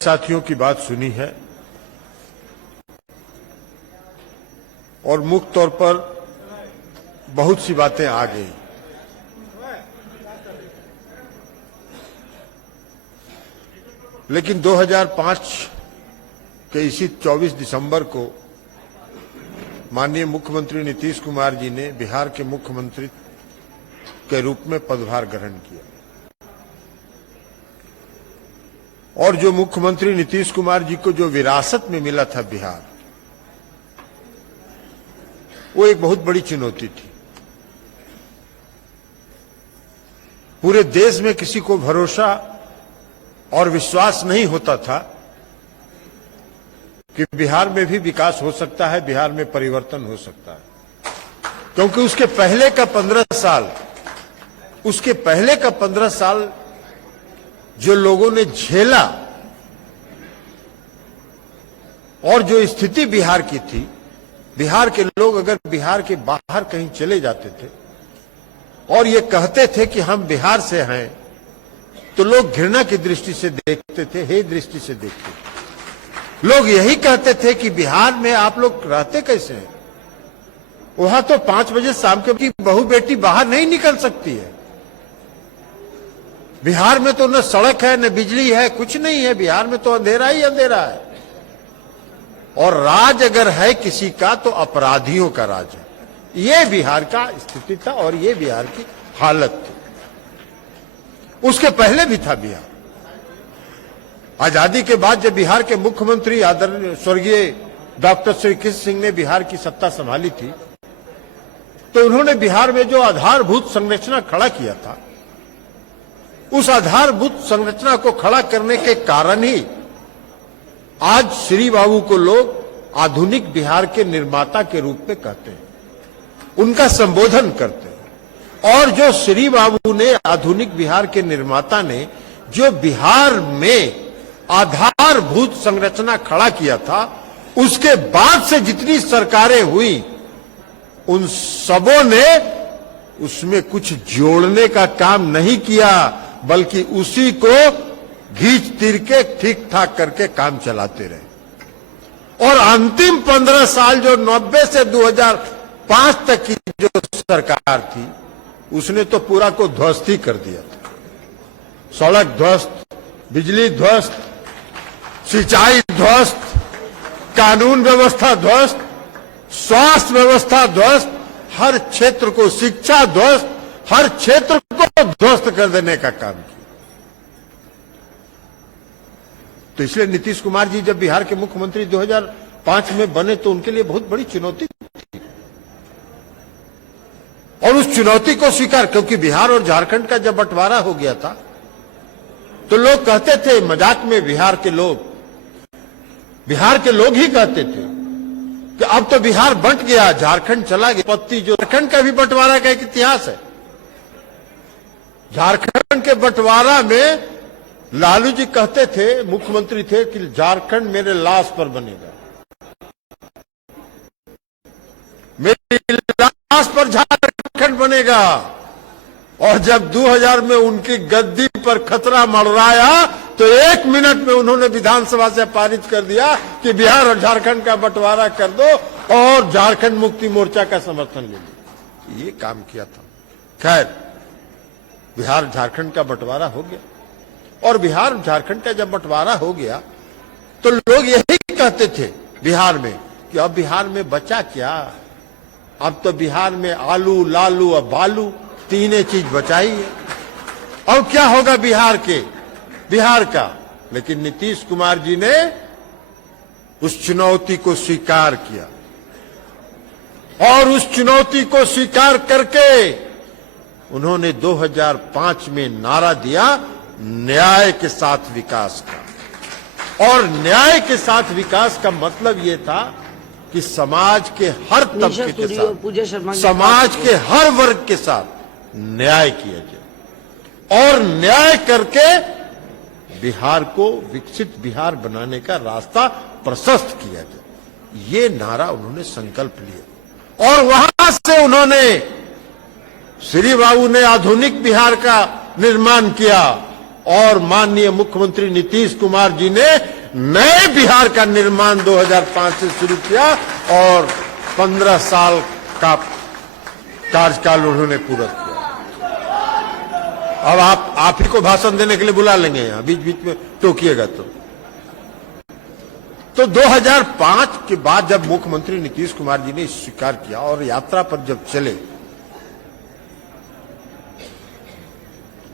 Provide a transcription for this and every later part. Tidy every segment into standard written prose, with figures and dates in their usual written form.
साथियों की बात सुनी है और मुख्य तौर पर बहुत सी बातें आ गई। लेकिन 2005 के इसी 24 दिसंबर को माननीय मुख्यमंत्री नीतीश कुमार जी ने बिहार के मुख्यमंत्री के रूप में पदभार ग्रहण किया और जो मुख्यमंत्री नीतीश कुमार जी को जो विरासत में मिला था बिहार, वो एक बहुत बड़ी चुनौती थी। पूरे देश में किसी को भरोसा और विश्वास नहीं होता था कि बिहार में भी विकास हो सकता है, बिहार में परिवर्तन हो सकता है, क्योंकि उसके पहले का 15 साल जो लोगों ने झेला और जो स्थिति बिहार की थी, बिहार के लोग अगर बिहार के बाहर कहीं चले जाते थे और ये कहते थे कि हम बिहार से हैं, तो लोग घृणा की दृष्टि से देखते थे, हे दृष्टि से देखते थे। लोग यही कहते थे कि बिहार में आप लोग रहते कैसे हैं? वहां तो 5 बजे शाम के बहू बेटी बाहर नहीं निकल सकती है। बिहार में तो न सड़क है, न बिजली है, कुछ नहीं है। बिहार में तो अंधेरा ही अंधेरा है। और राज अगर है किसी का तो अपराधियों का राज है। ये बिहार का स्थिति था और ये बिहार की हालत थी। उसके पहले भी था बिहार। आजादी के बाद जब बिहार के मुख्यमंत्री आदरणीय स्वर्गीय डॉक्टर श्री कृष्ण सिंह ने बिहार की सत्ता संभाली थी, तो उन्होंने बिहार में जो आधारभूत संरचना खड़ा किया था, उस आधारभूत संरचना को खड़ा करने के कारण ही आज श्री बाबू को लोग आधुनिक बिहार के निर्माता के रूप में कहते हैं, उनका संबोधन करते हैं। और जो श्री बाबू ने, आधुनिक बिहार के निर्माता ने, जो बिहार में आधारभूत संरचना खड़ा किया था, उसके बाद से जितनी सरकारें हुई, उन सबों ने उसमें कुछ जोड़ने का काम नहीं किया, बल्कि उसी को घींच तीर के ठीक ठाक करके काम चलाते रहे। और अंतिम 15 साल जो 90 से 2005 तक की जो सरकार थी, उसने तो पूरा को ध्वस्त ही कर दिया था। सड़क ध्वस्त, बिजली ध्वस्त, सिंचाई ध्वस्त, कानून व्यवस्था ध्वस्त, स्वास्थ्य व्यवस्था ध्वस्त, हर क्षेत्र को, शिक्षा ध्वस्त, हर क्षेत्र को ध्वस्त कर देने का काम किया। तो इसलिए नीतीश कुमार जी जब बिहार के मुख्यमंत्री 2005 में बने तो उनके लिए बहुत बड़ी चुनौती थी। और उस चुनौती को स्वीकार, क्योंकि बिहार और झारखंड का जब बंटवारा हो गया था, तो लोग कहते थे मजाक में, बिहार के लोग ही कहते थे कि अब तो बिहार बंट गया, झारखंड चला गया। पत्ती जो झारखंड का भी बंटवारा का एक इतिहास है। झारखंड के बंटवारा में लालू जी कहते थे, मुख्यमंत्री थे, कि झारखंड मेरे लाश पर बनेगा, मेरी लाश पर झारखंड बनेगा। और जब 2000 में उनकी गद्दी पर खतरा मंडराया, तो 1 मिनट में उन्होंने विधानसभा से पारित कर दिया कि बिहार और झारखंड का बंटवारा कर दो और झारखंड मुक्ति मोर्चा का समर्थन ले लो। ये काम किया था। खैर, बिहार झारखंड का बंटवारा हो गया। और बिहार झारखंड का जब बंटवारा हो गया, तो लोग यही कहते थे बिहार में कि अब बिहार में बचा क्या, अब तो बिहार में आलू, लालू और बालू तीनों चीज बचाई है, अब क्या होगा बिहार का। लेकिन नीतीश कुमार जी ने उस चुनौती को स्वीकार किया और उस चुनौती को स्वीकार करके उन्होंने 2005 में नारा दिया, न्याय के साथ विकास का। और न्याय के साथ विकास का मतलब यह था कि समाज के हर तबके के साथ, समाज के हर वर्ग के साथ न्याय किया जाए और न्याय करके बिहार को विकसित बिहार बनाने का रास्ता प्रशस्त किया जाए। ये नारा उन्होंने संकल्प लिया और वहां से उन्होंने, श्री बाबू ने आधुनिक बिहार का निर्माण किया और माननीय मुख्यमंत्री नीतीश कुमार जी ने नए बिहार का निर्माण 2005 से शुरू किया और 15 साल का कार्यकाल उन्होंने पूरा किया। अब आप ही को भाषण देने के लिए बुला लेंगे, यहां बीच बीच में टोकिएगा तो 2005 के बाद जब मुख्यमंत्री नीतीश कुमार जी ने स्वीकार किया और यात्रा पर जब चले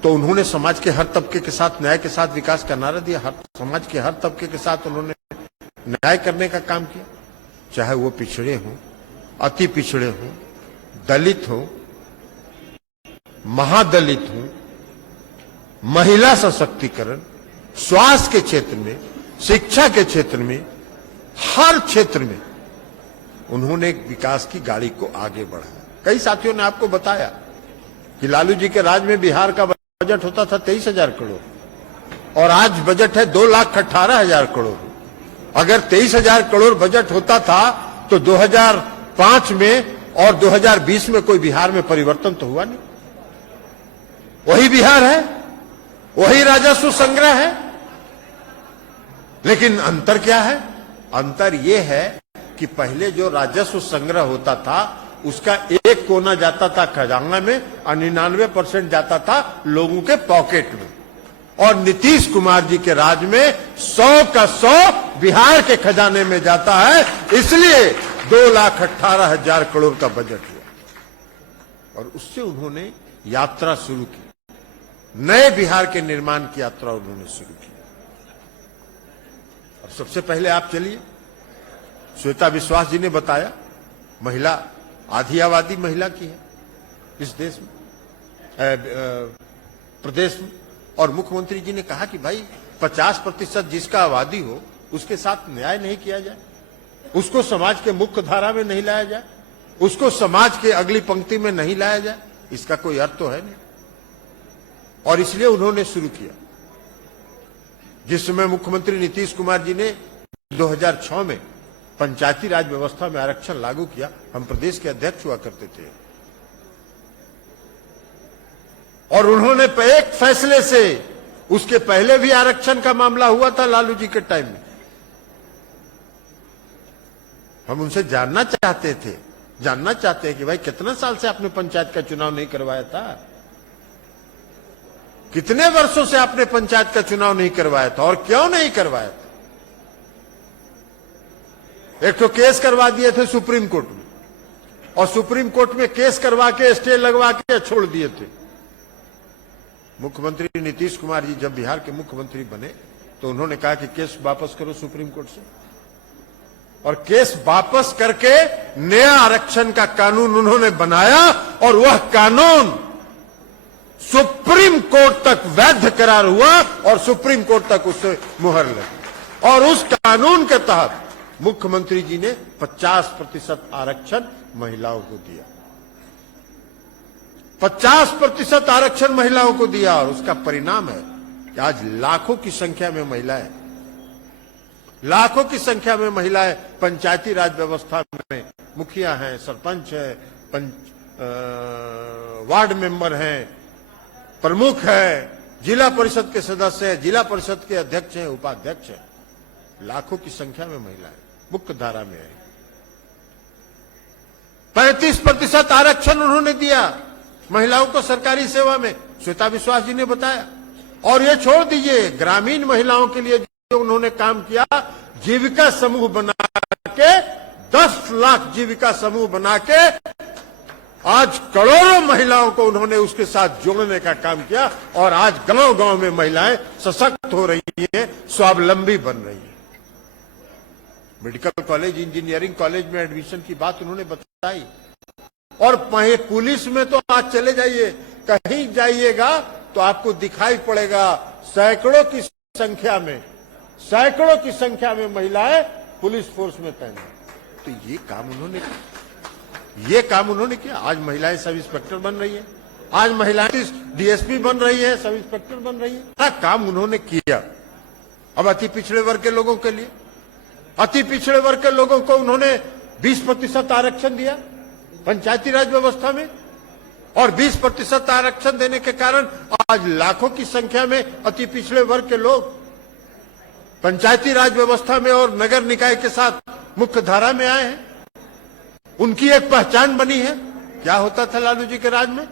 तो उन्होंने समाज के हर तबके के साथ न्याय के साथ विकास का नारा दिया। हर समाज के हर तबके के साथ उन्होंने न्याय करने का काम किया, चाहे वो पिछड़े हों, अति पिछड़े हों, दलित हों, महादलित हों, महिला सशक्तिकरण, स्वास्थ्य के क्षेत्र में, शिक्षा के क्षेत्र में, हर क्षेत्र में उन्होंने विकास की गाड़ी को आगे बढ़ाया। कई साथियों ने आपको बताया कि लालू जी के राज में बिहार का बजट होता था 23,000 करोड़ और आज बजट है 2,18,000 करोड़। अगर 23,000 करोड़ बजट होता था तो 2005 में और 2020 में कोई बिहार में परिवर्तन तो हुआ नहीं। वही बिहार है, वही राजस्व संग्रह है, लेकिन अंतर क्या है? अंतर यह है कि पहले जो राजस्व संग्रह होता था उसका एक कोना जाता था खजाना में और 99% जाता था लोगों के पॉकेट में, और नीतीश कुमार जी के राज में 100 का 100 बिहार के खजाने में जाता है। इसलिए 2,18,000 करोड़ का बजट हुआ और उससे उन्होंने यात्रा शुरू की, नए बिहार के निर्माण की यात्रा उन्होंने शुरू की। और सबसे पहले आप चलिए, श्वेता विश्वास जी ने बताया महिला आधी आबादी महिला की है इस देश में, प्रदेश में, और मुख्यमंत्री जी ने कहा कि भाई 50% जिसका आबादी हो उसके साथ न्याय नहीं किया जाए, उसको समाज के मुख्य धारा में नहीं लाया जाए, उसको समाज के अगली पंक्ति में नहीं लाया जाए, इसका कोई अर्थ तो है नहीं। और इसलिए उन्होंने शुरू किया। जिस समय मुख्यमंत्री नीतीश कुमार जी ने 2006 में पंचायती राज व्यवस्था में आरक्षण लागू किया, हम प्रदेश के अध्यक्ष हुआ करते थे और उन्होंने एक फैसले से, उसके पहले भी आरक्षण का मामला हुआ था लालू जी के टाइम में, हम उनसे जानना चाहते हैं कि भाई कितने साल से आपने पंचायत का चुनाव नहीं करवाया था, कितने वर्षों से आपने पंचायत का चुनाव नहीं करवाया था और क्यों नहीं करवाया था? एक तो केस करवा दिए थे सुप्रीम कोर्ट में और सुप्रीम कोर्ट में केस करवा के स्टे लगवा के छोड़ दिए थे। मुख्यमंत्री नीतीश कुमार जी जब बिहार के मुख्यमंत्री बने तो उन्होंने कहा कि केस वापस करो सुप्रीम कोर्ट से, और केस वापस करके नया आरक्षण का कानून उन्होंने बनाया और वह कानून सुप्रीम कोर्ट तक वैध करार हुआ और सुप्रीम कोर्ट तक उससे मुहर लगी और उस कानून के तहत मुख्यमंत्री जी ने 50% आरक्षण महिलाओं को दिया, 50% आरक्षण महिलाओं को दिया। और उसका परिणाम है कि आज लाखों की संख्या में महिलाएं पंचायती राज व्यवस्था में मुखिया हैं, सरपंच हैं, वार्ड मेंबर हैं, प्रमुख हैं, जिला परिषद के सदस्य हैं, जिला परिषद के अध्यक्ष हैं, उपाध्यक्ष हैं। लाखों की संख्या में महिलाएं मुख्य धारा में है। 35% आरक्षण उन्होंने दिया महिलाओं को सरकारी सेवा में, श्वेता विश्वास जी ने बताया। और ये छोड़ दीजिए, ग्रामीण महिलाओं के लिए जो उन्होंने काम किया, जीविका समूह बना के 10 लाख जीविका समूह बना के आज करोड़ों महिलाओं को उन्होंने उसके साथ जोड़ने का काम किया और आज गांव-गांव में महिलाएं सशक्त हो रही हैं, स्वावलंबी बन रही हैं। मेडिकल कॉलेज, इंजीनियरिंग कॉलेज में एडमिशन की बात उन्होंने बताई। और पुलिस में तो आज चले जाइए, कहीं जाइएगा तो आपको दिखाई पड़ेगा सैकड़ों की संख्या में महिलाएं पुलिस फोर्स में तैनात। तो ये काम उन्होंने किया। आज महिलाएं सब इंस्पेक्टर बन रही है, आज महिलाएं डीएसपी बन रही है, सब इंस्पेक्टर बन रही है। क्या काम उन्होंने किया। अब अति पिछड़े वर्ग के लोगों के लिए, अति पिछड़े वर्ग के लोगों को उन्होंने 20% आरक्षण दिया पंचायती राज व्यवस्था में, और 20% आरक्षण देने के कारण आज लाखों की संख्या में अति पिछड़े वर्ग के लोग पंचायती राज व्यवस्था में और नगर निकाय के साथ मुख्य धारा में आए हैं। उनकी एक पहचान बनी है। क्या होता था लालू जी के राज में?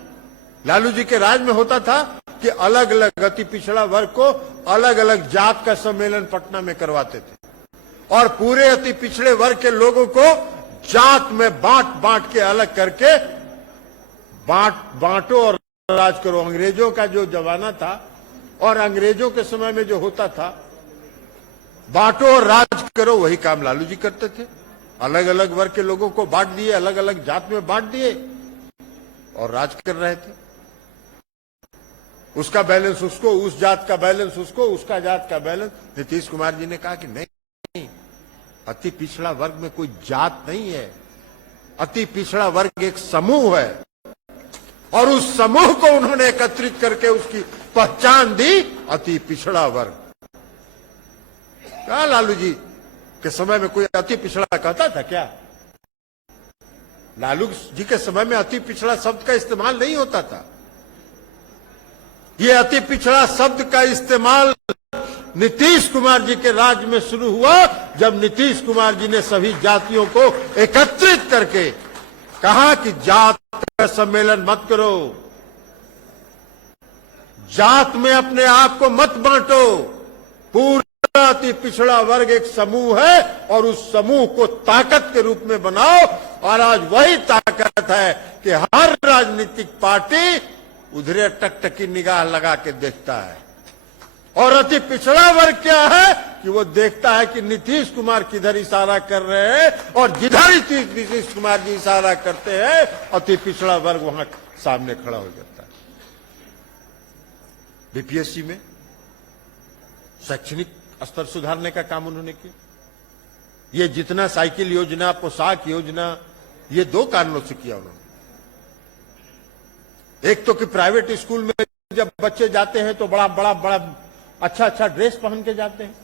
लालू जी के राज में होता था कि अलग अलग अति पिछड़ा वर्ग को अलग अलग जात का सम्मेलन पटना में करवाते थे और पूरे अति पिछड़े वर्ग के लोगों को जात में बांट बांट के अलग करके बांटो और राज करो। अंग्रेजों का जो जमाना था और अंग्रेजों के समय में जो होता था बांटो और राज करो, वही काम लालू जी करते थे। अलग अलग वर्ग के लोगों को बांट दिए, अलग अलग जात में बांट दिए और राज कर रहे थे। उसका बैलेंस उसको, उस जात का बैलेंस उसको, उसका जात का बैलेंस। नीतीश कुमार जी ने कहा कि नहीं, अति पिछड़ा वर्ग में कोई जात नहीं है, अति पिछड़ा वर्ग एक समूह है और उस समूह को उन्होंने एकत्रित करके उसकी पहचान दी, अति पिछड़ा वर्ग। क्या लालू जी के समय में कोई अति पिछड़ा कहता था क्या? लालू जी के समय में अति पिछड़ा शब्द का इस्तेमाल नहीं होता था। ये अति पिछड़ा शब्द का इस्तेमाल नीतीश कुमार जी के राज में शुरू हुआ, जब नीतीश कुमार जी ने सभी जातियों को एकत्रित करके कहा कि जात का सम्मेलन मत करो, जात में अपने आप को मत बांटो, पूरा अति पिछड़ा वर्ग एक समूह है और उस समूह को ताकत के रूप में बनाओ। और आज वही ताकत है कि हर राजनीतिक पार्टी उधरे टकटकी निगाह लगा के देखता है। और अति पिछड़ा वर्ग क्या है कि वो देखता है कि नीतीश कुमार किधर इशारा कर रहे हैं और जिधर नीतीश कुमार जी इशारा करते हैं अति पिछड़ा वर्ग वहां सामने खड़ा हो जाता है। बीपीएससी में शैक्षणिक स्तर सुधारने का काम उन्होंने किया। ये जितना साइकिल योजना, पोशाक योजना, ये दो कारणों से किया उन्होंने। एक तो कि प्राइवेट स्कूल में जब बच्चे जाते हैं तो बड़ा बड़ा बड़ा अच्छा अच्छा ड्रेस पहन के जाते हैं।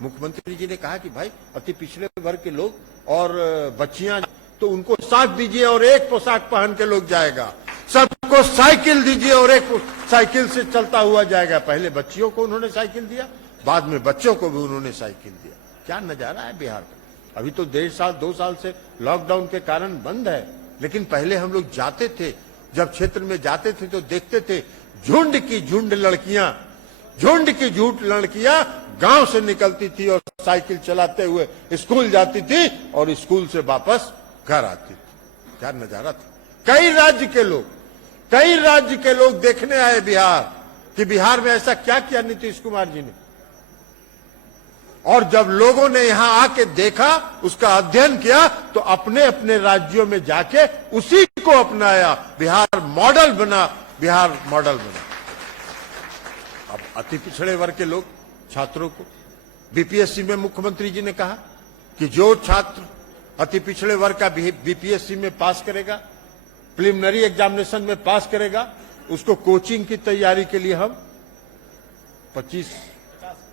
मुख्यमंत्री जी ने कहा कि भाई अति पिछड़े वर्ग के लोग और बच्चियां तो उनको पोशाक दीजिए और एक पोशाक पहन के लोग जाएगा, सबको साइकिल दीजिए और एक साइकिल से चलता हुआ जाएगा। पहले बच्चियों को उन्होंने साइकिल दिया, बाद में बच्चों को भी उन्होंने साइकिल दिया। क्या नजारा है बिहार का। अभी तो 1.5 साल 2 साल से लॉकडाउन के कारण बंद है, लेकिन पहले हम लोग जाते थे, जब क्षेत्र में जाते थे तो देखते थे झुंड की झुंड लड़कियां गांव से निकलती थी और साइकिल चलाते हुए स्कूल जाती थी और स्कूल से वापस घर आती थी। क्या नजारा था। कई राज्य के लोग देखने आए बिहार कि बिहार में ऐसा क्या किया नीतीश कुमार जी ने। और जब लोगों ने यहां आके देखा, उसका अध्ययन किया, तो अपने अपने राज्यों में जाके उसी को अपनाया। बिहार मॉडल बना। अब अति पिछड़े वर्ग के लोग, छात्रों को बीपीएससी में मुख्यमंत्री जी ने कहा कि जो छात्र अति पिछड़े वर्ग का बीपीएससी में पास करेगा, प्रिलिमिनरी एग्जामिनेशन में पास करेगा, उसको कोचिंग की तैयारी के लिए हम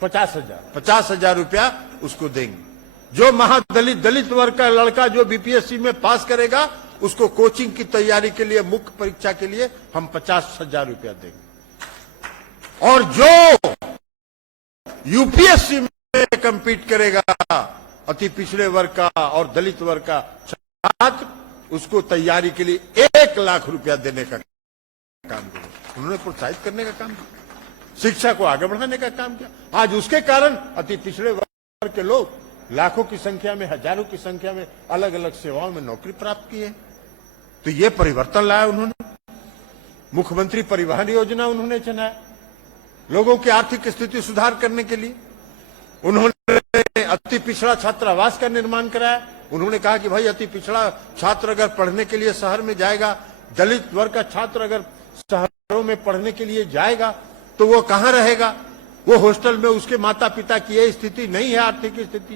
50,000 रुपया उसको देंगे। जो दलित वर्ग का लड़का जो बीपीएससी में पास करेगा, उसको कोचिंग की तैयारी के लिए, मुख्य परीक्षा के लिए हम 50,000 रुपया देंगे। और जो यूपीएससी में कम्पीट करेगा, अति पिछड़े वर्ग का और दलित वर्ग का छात्र, उसको तैयारी के लिए 1 लाख रुपया देने का काम किया। उन्होंने प्रोत्साहित करने का काम किया, शिक्षा को आगे बढ़ाने का काम किया। आज उसके कारण अति पिछड़े वर्ग के लोग लाखों की संख्या में, हजारों की संख्या में अलग अलग सेवाओं में नौकरी प्राप्त की है। तो ये परिवर्तन लाया उन्होंने। मुख्यमंत्री परिवहन योजना उन्होंने चलाया लोगों की आर्थिक स्थिति सुधार करने के लिए। उन्होंने अति पिछड़ा छात्रावास का निर्माण कराया। उन्होंने कहा कि भाई अति पिछड़ा छात्र अगर पढ़ने के लिए शहर में जाएगा, दलित वर्ग का छात्र अगर शहरों में पढ़ने के लिए जाएगा तो वो कहां रहेगा? वो हॉस्टल में, उसके माता पिता की ये स्थिति नहीं है, आर्थिक स्थिति,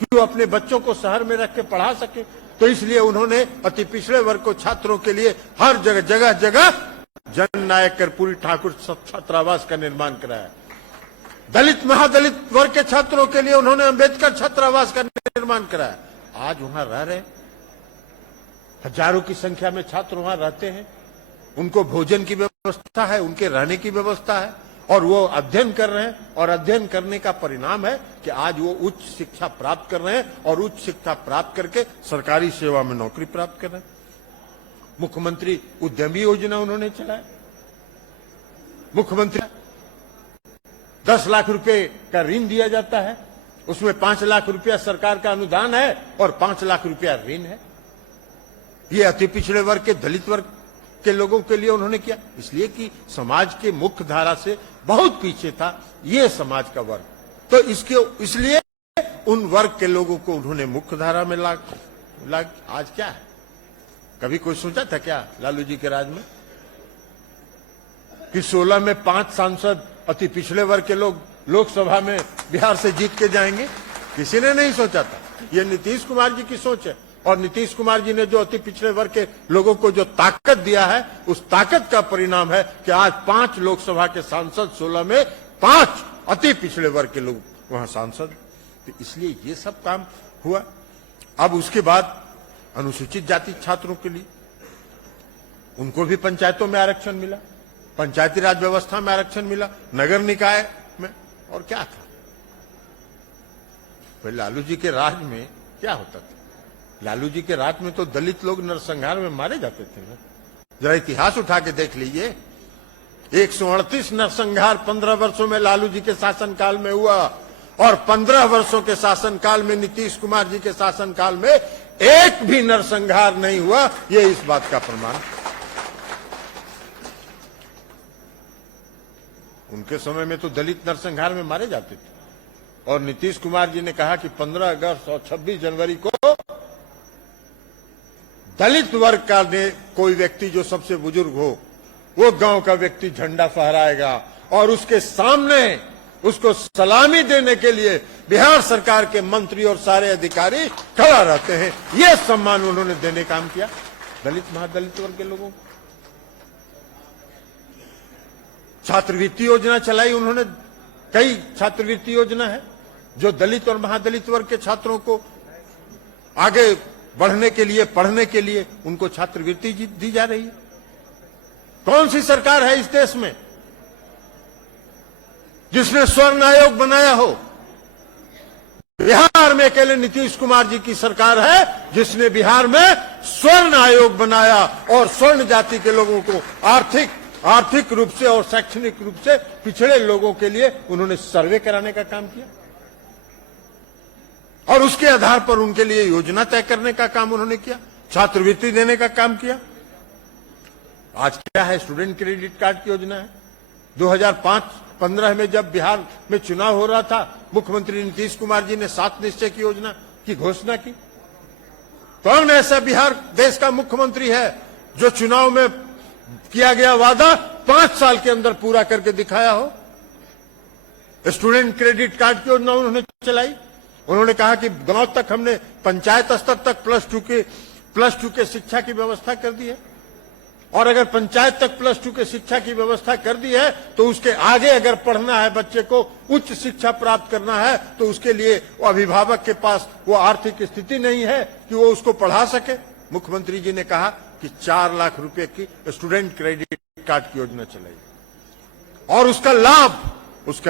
कि वो अपने बच्चों को शहर में रख के पढ़ा सके। तो इसलिए उन्होंने अति पिछड़े वर्ग को छात्रों के लिए हर जगह जननायक कर्पूरी ठाकुर छात्रावास का निर्माण कराया। दलित महादलित वर्ग के छात्रों के लिए उन्होंने अंबेडकर छात्रावास का निर्माण कराया। आज वहां रह रहे हजारों की संख्या में छात्र वहां रहते हैं। उनको भोजन की व्यवस्था है, उनके रहने की व्यवस्था है, और वो अध्ययन कर रहे हैं, और अध्ययन करने का परिणाम है कि आज वो उच्च शिक्षा प्राप्त कर रहे हैं और उच्च शिक्षा प्राप्त करके सरकारी सेवा में नौकरी प्राप्त कर रहे हैं। मुख्यमंत्री उद्यमी योजना उन्होंने चलाया। मुख्यमंत्री 10 लाख रुपए का ऋण दिया जाता है, उसमें 5 लाख रुपया सरकार का अनुदान है और 5 लाख रुपया ऋण है। ये अति पिछड़े वर्ग के, दलित वर्ग के लोगों के लिए उन्होंने किया, इसलिए कि समाज के मुख्य धारा से बहुत पीछे था ये समाज का वर्ग। तो इसलिए उन वर्ग के लोगों को उन्होंने मुख्य धारा में लाग आज क्या है? कभी कोई सोचा था क्या लालू जी के राज में कि 16 में 5 सांसद अति पिछड़े वर्ग के लोग लोकसभा में बिहार से जीत के जाएंगे? किसी ने नहीं सोचा था। ये नीतीश कुमार जी की सोच है, और नीतीश कुमार जी ने जो अति पिछड़े वर्ग के लोगों को जो ताकत दिया है, उस ताकत का परिणाम है कि आज 5 लोकसभा के सांसद, 16 में 5 अति पिछड़े वर्ग के लोग वहां सांसद। तो इसलिए ये सब काम हुआ। अब उसके बाद अनुसूचित जाति छात्रों के लिए उनको भी पंचायतों में आरक्षण मिला, पंचायती राज व्यवस्था में आरक्षण मिला, नगर निकाय में। और क्या था फिर लालू जी के राज में क्या होता था? लालू जी के राज में तो दलित लोग नरसंहार में मारे जाते थे ना। जरा इतिहास उठा के देख लीजिए, 138 नरसंहार 15 वर्षों में लालू जी के शासनकाल में हुआ, और 15 वर्षों के शासनकाल में, नीतीश कुमार जी के शासनकाल में एक भी नरसंहार नहीं हुआ। ये इस बात का प्रमाण। उनके समय में तो दलित नरसंहार में मारे जाते थे, और नीतीश कुमार जी ने कहा कि 15 अगस्त और 26 जनवरी को दलित वर्ग का कोई व्यक्ति जो सबसे बुजुर्ग हो, वो गांव का व्यक्ति झंडा फहराएगा, और उसके सामने उसको सलामी देने के लिए बिहार सरकार के मंत्री और सारे अधिकारी खड़ा रहते हैं। ये सम्मान उन्होंने देने का काम किया दलित महादलित वर्ग के लोगों को। छात्रवृत्ति योजना चलाई उन्होंने, कई छात्रवृत्ति योजना है जो दलित और महादलित वर्ग के छात्रों को आगे बढ़ने के लिए, पढ़ने के लिए उनको छात्रवृत्ति दी जा रही है। कौन सी सरकार है इस देश में जिसने स्वर्ण आयोग बनाया हो? बिहार में अकेले नीतीश कुमार जी की सरकार है जिसने बिहार में स्वर्ण आयोग बनाया, और स्वर्ण जाति के लोगों को आर्थिक रूप से और शैक्षणिक रूप से पिछड़े लोगों के लिए उन्होंने सर्वे कराने का काम किया, और उसके आधार पर उनके लिए योजना तय करने का काम उन्होंने किया, छात्रवृत्ति देने का काम किया। आज क्या है? स्टूडेंट क्रेडिट कार्ड की योजना है। 2005-15 में जब बिहार में चुनाव हो रहा था, मुख्यमंत्री नीतीश कुमार जी ने 7 निश्चय की योजना की घोषणा की। कौन ऐसा बिहार देश का मुख्यमंत्री है जो चुनाव में किया गया वादा 5 साल के अंदर पूरा करके दिखाया हो? स्टूडेंट क्रेडिट कार्ड की योजना उन्होंने चलाई। उन्होंने कहा कि गांव तक हमने पंचायत स्तर तक +2 के शिक्षा की व्यवस्था कर दी है, और अगर पंचायत तक +2 के शिक्षा की व्यवस्था कर दी है तो उसके आगे अगर पढ़ना है, बच्चे को उच्च शिक्षा प्राप्त करना है, तो उसके लिए वो अभिभावक के पास वो आर्थिक स्थिति नहीं है कि वो उसको पढ़ा सके। मुख्यमंत्री जी ने कहा कि 4 लाख रुपए की स्टूडेंट क्रेडिट कार्ड की योजना चलाई, और उसका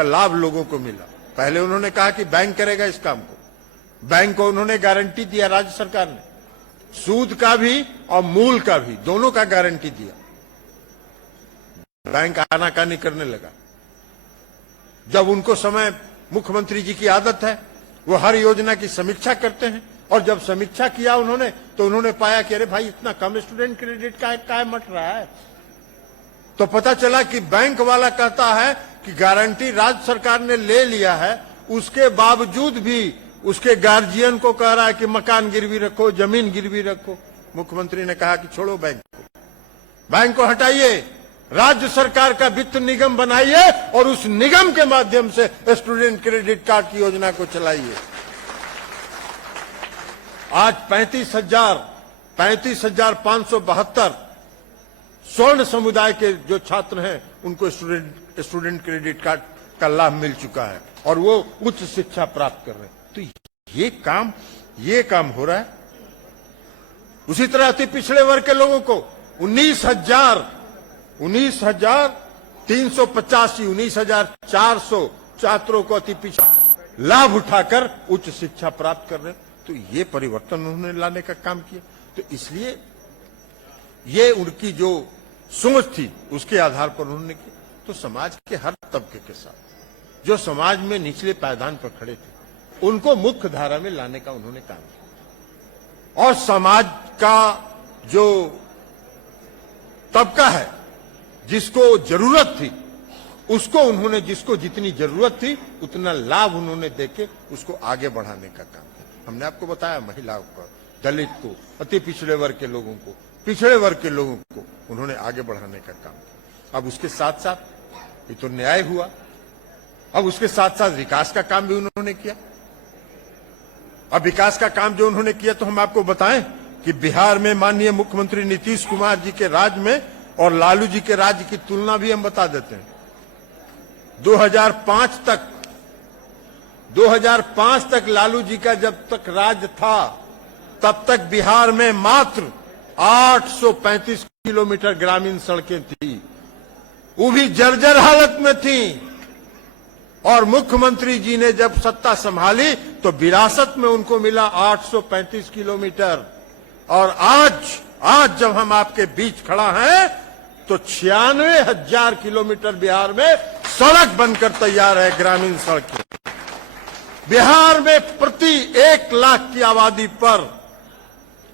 लाभ लोगों को मिला। पहले उन्होंने कहा कि बैंक करेगा इस काम को, बैंक को उन्होंने गारंटी दिया, राज्य सरकार ने सूद का भी और मूल का भी, दोनों का गारंटी दिया। बैंक आनाकानी करने लगा। जब उनको समय, मुख्यमंत्री जी की आदत है, वो हर योजना की समीक्षा करते हैं, और जब समीक्षा किया उन्होंने तो उन्होंने पाया कि अरे भाई इतना कम स्टूडेंट क्रेडिट का मट रहा है। तो पता चला कि बैंक वाला कहता है कि गारंटी राज्य सरकार ने ले लिया है, उसके बावजूद भी उसके गार्जियन को कह रहा है कि मकान गिरवी रखो, जमीन गिरवी रखो। मुख्यमंत्री ने कहा कि छोड़ो बैंक को हटाइए, राज्य सरकार का वित्त निगम बनाइए, और उस निगम के माध्यम से स्टूडेंट क्रेडिट कार्ड की योजना को चलाइए। आज 35,572 स्वर्ण समुदाय के जो छात्र हैं उनको स्टूडेंट क्रेडिट कार्ड का लाभ मिल चुका है, और वो उच्च शिक्षा प्राप्त कर रहे हैं। तो ये काम हो रहा है। उसी तरह अति पिछड़े वर्ग के लोगों को 19,000 19,385 19,400 छात्रों को अति पिछड़ा लाभ उठाकर उच्च शिक्षा प्राप्त कर रहे हैं। तो ये परिवर्तन उन्होंने लाने का काम किया। तो इसलिए ये उनकी जो सोच थी उसके आधार पर उन्होंने की। तो समाज के हर तबके के साथ जो समाज में निचले पायदान पर खड़े थे उनको मुख्य धारा में लाने का उन्होंने काम किया। और समाज का जो तबका है जिसको जरूरत थी उसको उन्होंने, जिसको जितनी जरूरत थी उतना लाभ उन्होंने देके उसको आगे बढ़ाने का काम किया। हमने आपको बताया महिलाओं को, दलित को, अति पिछड़े वर्ग के लोगों को, पिछड़े वर्ग के लोगों को उन्होंने आगे बढ़ाने का काम किया। अब उसके साथ साथ ये तो न्याय हुआ, अब उसके साथ साथ विकास का काम भी उन्होंने किया। अब विकास का काम जो उन्होंने किया तो हम आपको बताएं कि बिहार में माननीय मुख्यमंत्री नीतीश कुमार जी के राज में और लालू जी के राज्य की तुलना भी हम बता देते हैं। 2005 तक लालू जी का जब तक राज था तब तक बिहार में मात्र 835 किलोमीटर ग्रामीण सड़कें थी, वो भी जर्जर हालत में थी। और मुख्यमंत्री जी ने जब सत्ता संभाली तो विरासत में उनको मिला 835 किलोमीटर। और आज जब हम आपके बीच खड़ा हैं तो 96,000 किलोमीटर बिहार में सड़क बनकर तैयार है, ग्रामीण सड़कें। बिहार में प्रति 1 लाख की आबादी पर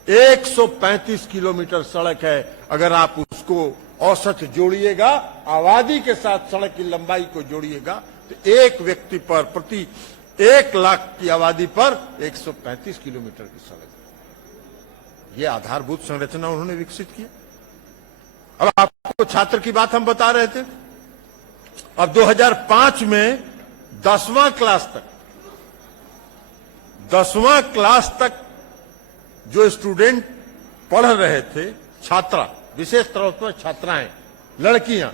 135 किलोमीटर सड़क है। अगर आप उसको औसत जोड़िएगा, आबादी के साथ सड़क की लंबाई को जोड़िएगा तो एक व्यक्ति पर प्रति 1 लाख की आबादी पर 135 किलोमीटर की सड़क। ये आधारभूत संरचना उन्होंने विकसित किया। अब आपको छात्र की बात हम बता रहे थे। अब 2005 में 10वां क्लास तक जो स्टूडेंट पढ़ रहे थे, छात्रा, विशेष तौर पर छात्राएं, लड़कियां,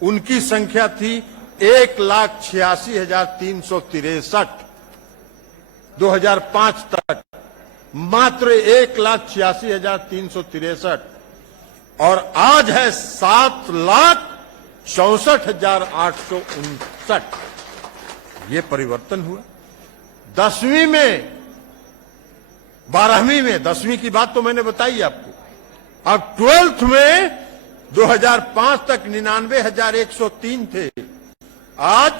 उनकी संख्या थी 1,86,363। 2005 तक मात्र 1,86,363 और आज है 7,64,859। ये परिवर्तन हुआ। 10वीं में, 12वीं में, 10वीं की बात तो मैंने बताई आपको। अब 12th में 2005 तक 99,103 थे, आज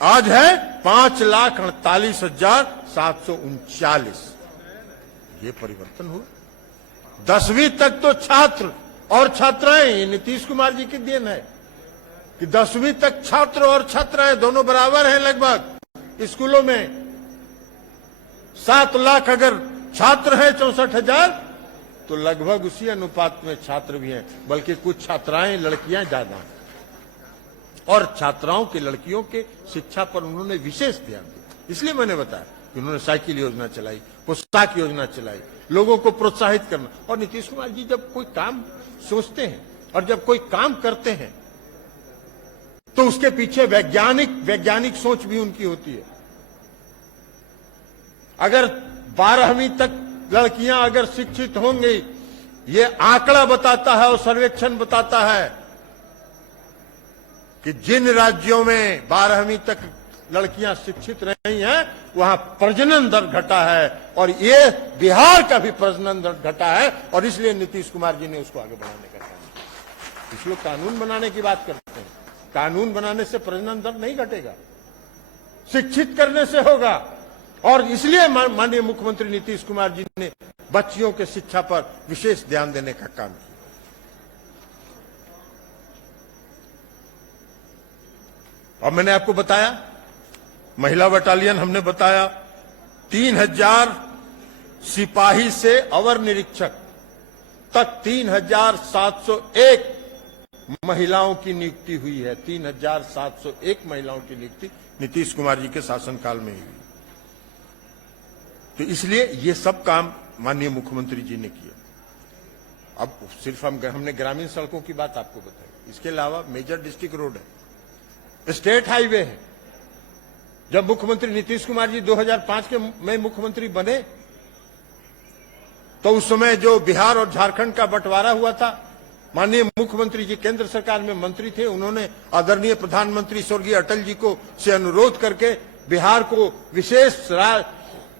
आज है 5,48,739। ये परिवर्तन हुआ। 10वीं तक तो छात्र और छात्राएं, ये नीतीश कुमार जी की देन है कि 10वीं तक छात्र और छात्राएं दोनों बराबर हैं लगभग स्कूलों में। 7 लाख अगर छात्र हैं 64,000 तो लगभग उसी अनुपात में छात्र भी हैं, बल्कि कुछ छात्राएं, लड़कियां ज्यादा हैं। और छात्राओं के, लड़कियों के शिक्षा पर उन्होंने विशेष ध्यान दिया। इसलिए मैंने बताया कि उन्होंने साइकिल योजना चलाई, पोशाक योजना चलाई, लोगों को प्रोत्साहित करना। और नीतीश कुमार जी जब कोई काम सोचते हैं और जब कोई काम करते हैं तो उसके पीछे वैज्ञानिक सोच भी उनकी होती है। अगर 12वीं तक लड़कियां अगर शिक्षित होंगी, ये आंकड़ा बताता है और सर्वेक्षण बताता है कि जिन राज्यों में 12वीं तक लड़कियां शिक्षित रही हैं वहां प्रजनन दर घटा है। और ये बिहार का भी प्रजनन दर घटा है और इसलिए नीतीश कुमार जी ने उसको आगे बढ़ाने का काम किया। कुछ लोग कानून बनाने की बात करते हैं, कानून बनाने से प्रजनन दर नहीं घटेगा, शिक्षित करने से होगा। और इसलिए माननीय मुख्यमंत्री नीतीश कुमार जी ने बच्चियों के शिक्षा पर विशेष ध्यान देने का काम किया। और मैंने आपको बताया महिला बटालियन, हमने बताया 3,000 सिपाही से अवर निरीक्षक तक 3,701 महिलाओं की नियुक्ति हुई है। 3,701 महिलाओं की नियुक्ति नीतीश कुमार जी के शासनकाल में हुई। तो इसलिए ये सब काम माननीय मुख्यमंत्री जी ने किया। अब सिर्फ हमने ग्रामीण सड़कों की बात आपको बताई, इसके अलावा मेजर डिस्ट्रिक्ट रोड है, स्टेट हाईवे है। जब मुख्यमंत्री नीतीश कुमार जी 2005 में मुख्यमंत्री बने तो उस समय जो बिहार और झारखंड का बंटवारा हुआ था, माननीय मुख्यमंत्री जी केंद्र सरकार में मंत्री थे, उन्होंने आदरणीय प्रधानमंत्री स्वर्गीय अटल जी को से अनुरोध करके बिहार को विशेष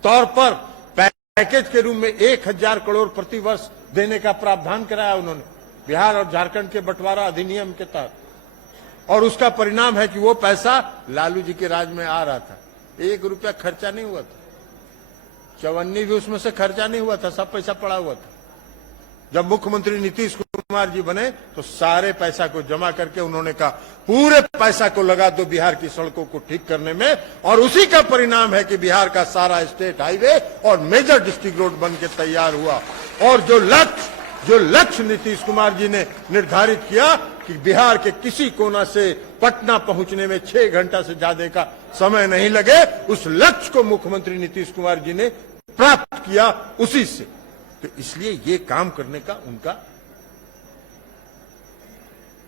तौर पर पैकेज के रूप में 1000 करोड़ प्रति वर्ष देने का प्रावधान कराया उन्होंने बिहार और झारखंड के बंटवारा अधिनियम के तहत। और उसका परिणाम है कि वो पैसा लालू जी के राज में आ रहा था, 1 रुपया खर्चा नहीं हुआ था, चवन्नी भी उसमें से खर्चा नहीं हुआ था, सब पैसा पड़ा हुआ था। जब मुख्यमंत्री नीतीश कुमार जी बने तो सारे पैसा को जमा करके उन्होंने कहा पूरे पैसा को लगा दो बिहार की सड़कों को ठीक करने में, और उसी का परिणाम है कि बिहार का सारा स्टेट हाईवे और मेजर डिस्ट्रिक्ट रोड बन के तैयार हुआ। और जो लक्ष्य नीतीश कुमार जी ने निर्धारित किया कि बिहार के किसी कोना से पटना पहुंचने में 6 घंटा से ज्यादा का समय नहीं लगे, उस लक्ष्य को मुख्यमंत्री नीतीश कुमार जी ने प्राप्त किया उसी से। तो इसलिए ये काम करने का उनका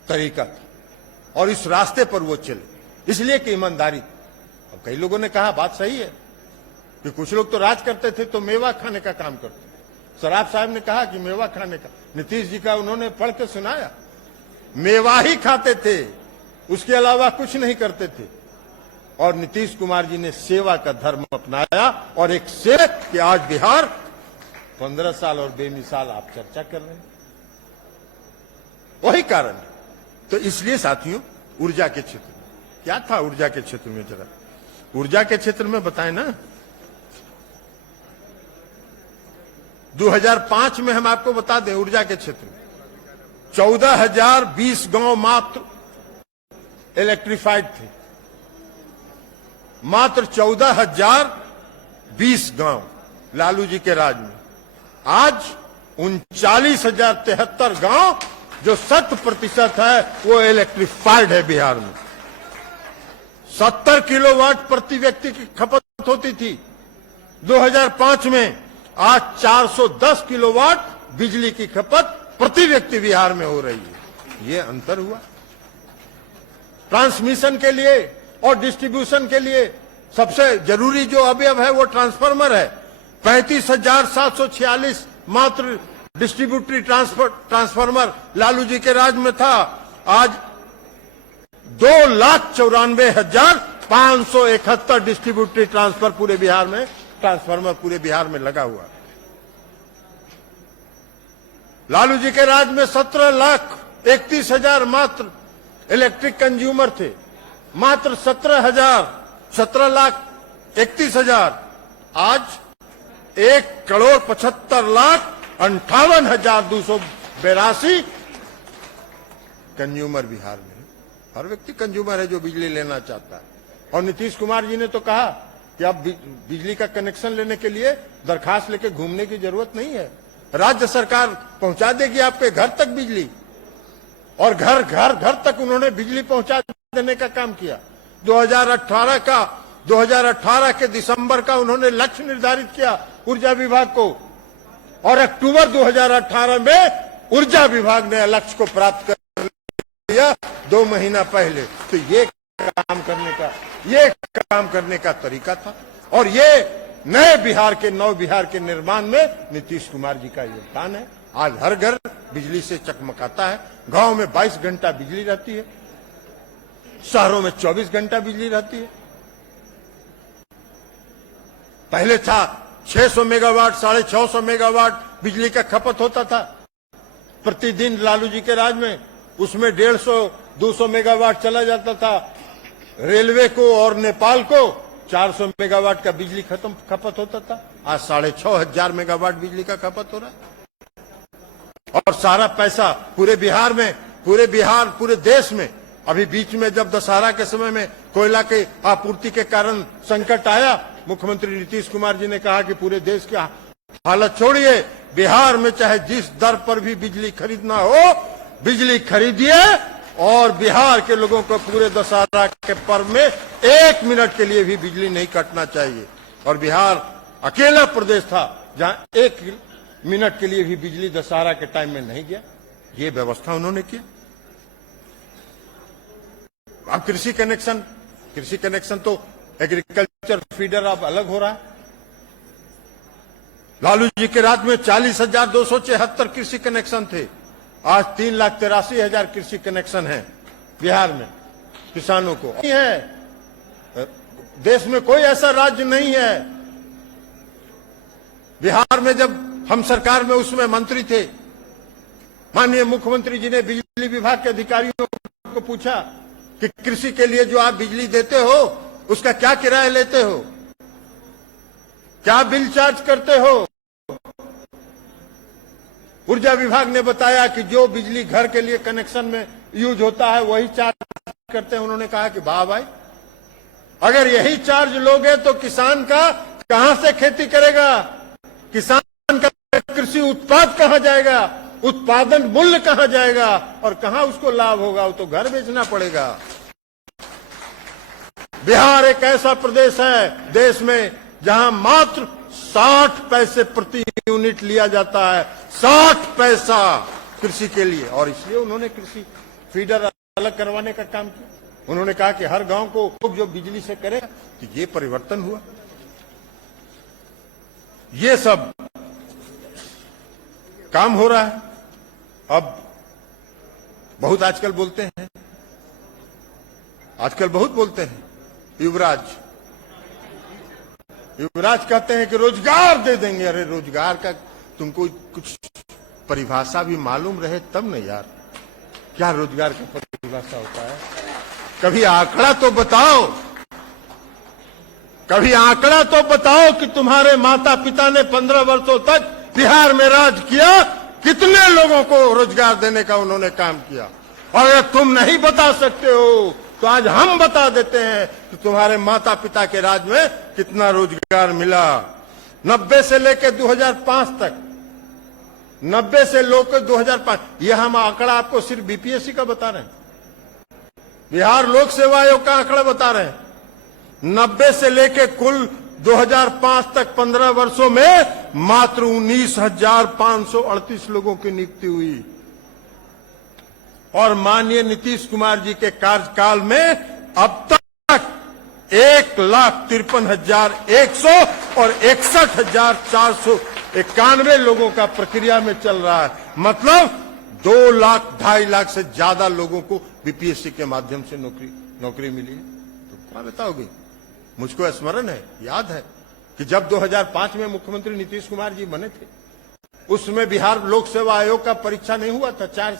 तरीका था और इस रास्ते पर वो चले, इसलिए कि ईमानदारी। अब कई लोगों ने कहा बात सही है कि कुछ लोग तो राज करते थे तो मेवा खाने का काम करते। सराफ साहब ने कहा कि मेवा खाने का, नीतीश जी का उन्होंने पढ़ के सुनाया, मेवा ही खाते थे, उसके अलावा कुछ नहीं करते थे। और नीतीश कुमार जी ने सेवा का धर्म अपनाया और एक सेवक कि आज बिहार 15 साल और बेमिसाल आप चर्चा कर रहे हैं, वही कारण है। तो इसलिए साथियों, ऊर्जा के क्षेत्र में क्या था, ऊर्जा के क्षेत्र में जरा ऊर्जा के क्षेत्र में बताएं ना। 2005 में हम आपको बता दें, ऊर्जा के क्षेत्र में 14,020 गांव मात्र इलेक्ट्रीफाइड थे, मात्र 14,020 गांव लालू जी के राज में। आज 39,073 गांव जो 100% है वो इलेक्ट्रीफाइड है बिहार में। 70 किलोवाट प्रति व्यक्ति की खपत होती थी 2005 में, आज 410 किलोवाट बिजली की खपत प्रति व्यक्ति बिहार में हो रही है। ये अंतर हुआ। ट्रांसमिशन के लिए और डिस्ट्रीब्यूशन के लिए सबसे जरूरी जो अवयव है वो ट्रांसफार्मर है। 35,746 मात्र डिस्ट्रीब्यूटरी ट्रांसफार्मर लालू जी के राज में था। आज 2,94,571 डिस्ट्रीब्यूटरी ट्रांसफार्मर पूरे बिहार में लगा हुआ। लालू जी के राज में 17,31,000 मात्र इलेक्ट्रिक कंज्यूमर थे, मात्र 17,31,000। आज 1,75,58,282 कंज्यूमर बिहार में। हर व्यक्ति कंज्यूमर है जो बिजली लेना चाहता है। और नीतीश कुमार जी ने तो कहा कि अब बिजली का कनेक्शन लेने के लिए दरखास्त लेके घूमने की जरूरत नहीं है, राज्य सरकार पहुंचा देगी आपके घर तक बिजली। और घर तक उन्होंने बिजली पहुंचा देने का काम किया। 2018 के दिसंबर का उन्होंने लक्ष्य निर्धारित किया ऊर्जा विभाग को, और अक्टूबर 2018 में ऊर्जा विभाग ने लक्ष्य को प्राप्त कर लिया 2 महीना पहले। तो ये काम करने का तरीका था। और ये नए बिहार के निर्माण में नीतीश कुमार जी का योगदान है। आज हर घर बिजली से चकमकाता है। गांव में 22 घंटा बिजली रहती है, शहरों में 24 घंटा बिजली रहती है। पहले था 600 मेगावाट, 650 मेगावाट बिजली का खपत होता था प्रतिदिन लालू जी के राज में। उसमें 150-200 मेगावाट चला जाता था। रेलवे को और नेपाल को 400 मेगावाट का बिजली खपत होता था। आज 6,500 मेगावाट बिजली का खपत हो रहा है। और सारा पैसा पूरे देश में। अभी बीच में जब दशहरा के समय में कोयला के आपूर्ति के कारण संकट आया, मुख्यमंत्री नीतीश कुमार जी ने कहा कि पूरे देश की हालत छोड़िए, बिहार में चाहे जिस दर पर भी बिजली खरीदना हो, बिजली खरीदिए। और बिहार के लोगों को पूरे दशहरा के पर्व में 1 मिनट के लिए भी बिजली नहीं कटना चाहिए। और बिहार अकेला प्रदेश था जहां 1 मिनट के लिए भी बिजली दशहरा के टाइम में नहीं गया। ये व्यवस्था उन्होंने की। अब कृषि कनेक्शन तो एग्रीकल्चर फीडर अब अलग हो रहा है। लालू जी के राज में 40,276 कृषि कनेक्शन थे। आज 3,83,000 कृषि कनेक्शन है बिहार में किसानों को। नहीं है, देश में कोई ऐसा राज्य नहीं है। बिहार में जब हम सरकार में उसमें मंत्री थे, माननीय मुख्यमंत्री जी ने बिजली विभाग के अधिकारियों को पूछा कि कृषि के लिए जो आप बिजली देते हो उसका क्या किराया लेते हो, क्या बिल चार्ज करते हो। ऊर्जा विभाग ने बताया कि जो बिजली घर के लिए कनेक्शन में यूज होता है वही चार्ज करते हैं। उन्होंने कहा कि वाह भाई, अगर यही चार्ज लोगे तो किसान का कहां से खेती करेगा, किसान का कृषि उत्पाद कहां जाएगा, उत्पादन मूल्य कहां जाएगा और कहां उसको लाभ होगा, वो तो घर बेचना पड़ेगा। बिहार एक ऐसा प्रदेश है देश में जहां मात्र 60 पैसे प्रति यूनिट लिया जाता है, 60 पैसा कृषि के लिए। और इसलिए उन्होंने कृषि फीडर अलग करवाने का काम किया। उन्होंने कहा कि हर गांव को जो बिजली से करेगा, तो ये परिवर्तन हुआ। ये सब काम हो रहा है। अब बहुत आजकल बोलते हैं, आजकल बहुत बोलते हैं युवराज कहते हैं कि रोजगार दे देंगे। अरे रोजगार का तुमको कुछ परिभाषा भी मालूम रहे तब न यार, क्या रोजगार का परिभाषा होता है। कभी आंकड़ा तो बताओ, कभी आंकड़ा तो बताओ कि तुम्हारे माता पिता ने 15 वर्षों तक बिहार में राज किया, कितने लोगों को रोजगार देने का उन्होंने काम किया। और अगर तुम नहीं बता सकते हो तो आज हम बता देते हैं कि तुम्हारे माता पिता के राज में कितना रोजगार मिला। 90 से लेकर 2005 तक, 90 से लेकर 2005, यह हम आंकड़ा आपको सिर्फ बीपीएससी का बता रहे हैं, बिहार लोक सेवा आयोग का आंकड़ा बता रहे हैं। 90 से लेकर कुल 2005 तक 15 वर्षों में मात्र 19,538 लोगों की नियुक्ति हुई। और माननीय नीतीश कुमार जी के कार्यकाल में अब तक 1,53,100 और 61,491 लोगों का प्रक्रिया में चल रहा है। मतलब 2 लाख 2.5 लाख से ज्यादा लोगों को बीपीएससी के माध्यम से नौकरी मिली है। तो क्या बताओगे। मुझको स्मरण है, याद है कि जब 2005 में मुख्यमंत्री नीतीश कुमार जी बने थे, उसमें बिहार लोक सेवा आयोग का परीक्षा नहीं हुआ था। 4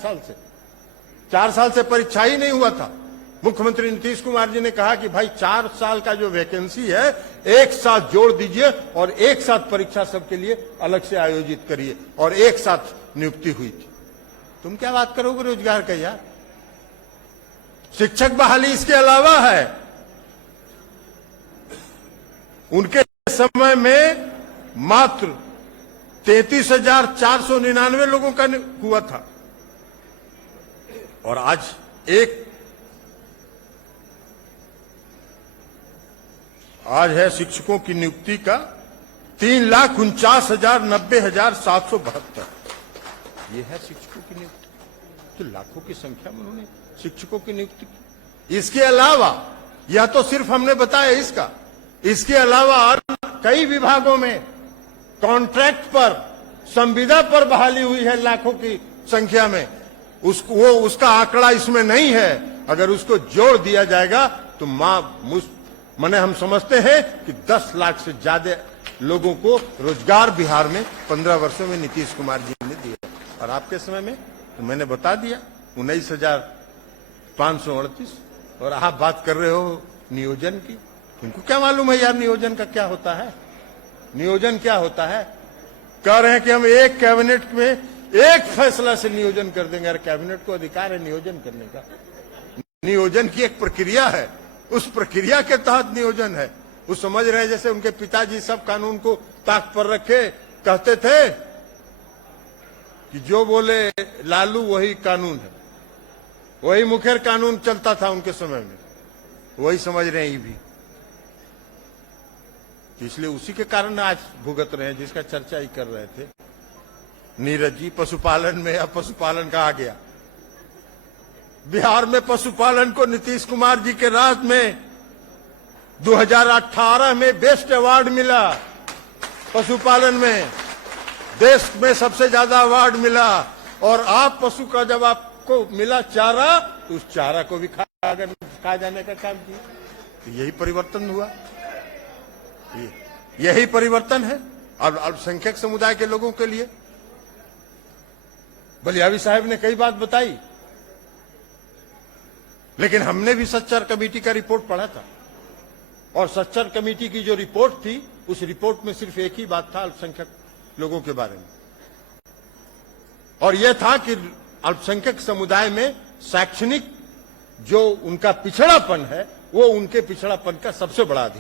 साल से परीक्षा ही नहीं हुआ था। मुख्यमंत्री नीतीश कुमार जी ने कहा कि भाई 4 साल का जो वैकेंसी है एक साथ जोड़ दीजिए और एक साथ परीक्षा सबके लिए अलग से आयोजित करिए, और एक साथ नियुक्ति हुई थी। तुम क्या बात करोगे रोजगार का यार। शिक्षक बहाली इसके अलावा है। उनके समय में मात्र 33,499 लोगों का हुआ था, और आज है शिक्षकों की नियुक्ति का 3,49,90,772। ये है शिक्षकों की नियुक्ति। तो लाखों की संख्या में उन्होंने शिक्षकों की नियुक्ति की। इसके अलावा, यह तो सिर्फ हमने बताया इसके अलावा और कई विभागों में कॉन्ट्रैक्ट पर, संविदा पर बहाली हुई है लाखों की संख्या में। उसका आंकड़ा इसमें नहीं है। अगर उसको जोड़ दिया जाएगा तो माने हम समझते हैं कि 10 लाख से ज्यादा लोगों को रोजगार बिहार में 15 वर्षों में नीतीश कुमार जी ने दिया। और आपके समय में तो मैंने बता दिया 19,538। और आप बात कर रहे हो नियोजन की। तुमको क्या मालूम है यार नियोजन का क्या होता है। नियोजन क्या होता है। कह रहे हैं कि हम एक कैबिनेट में एक फैसला से नियोजन कर देंगे। यार कैबिनेट को अधिकार है नियोजन करने का। नियोजन की एक प्रक्रिया है, उस प्रक्रिया के तहत नियोजन है। वो समझ रहे हैं जैसे उनके पिताजी सब कानून को ताक पर रखे कहते थे कि जो बोले लालू वही कानून है, वही मुखर कानून चलता था उनके समय में। वही समझ रहे हैं ये भी। इसलिए उसी के कारण आज भुगत रहे हैं, जिसका चर्चा ही कर रहे थे। नीरज जी पशुपालन में, अब पशुपालन कहा गया। बिहार में पशुपालन को नीतीश कुमार जी के राज में 2018 में बेस्ट अवार्ड मिला पशुपालन में। देश में सबसे ज्यादा अवार्ड मिला, और आप पशु का जब आपको मिला चारा, तो उस चारा को भी खा जाने का काम किया। तो यही परिवर्तन हुआ, यही परिवर्तन है अब अल्पसंख्यक समुदाय के लोगों के लिए। बलियावी साहब ने कई बात बताई, लेकिन हमने भी सच्चर कमेटी का रिपोर्ट पढ़ा था, और सच्चर कमेटी की जो रिपोर्ट थी, उस रिपोर्ट में सिर्फ एक ही बात था अल्पसंख्यक लोगों के बारे में, और यह था कि अल्पसंख्यक समुदाय में शैक्षणिक जो उनका पिछड़ापन है, वो उनके पिछड़ापन का सबसे बड़ा